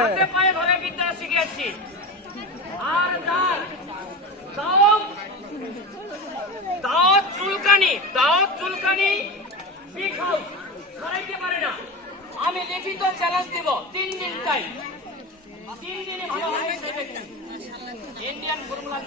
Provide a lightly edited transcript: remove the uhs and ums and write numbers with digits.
হাতে পায়ে ধরে বিদ্যা শিখিয়েছি। আর দাও চুলকানি বিগ হাউস ধরাইতে পারে না। আমি লিখিত চ্যালেঞ্জ দিব 3 দিন টাইম। 3 দিনে ভালো হবে সেই ব্যক্তি। Indian formula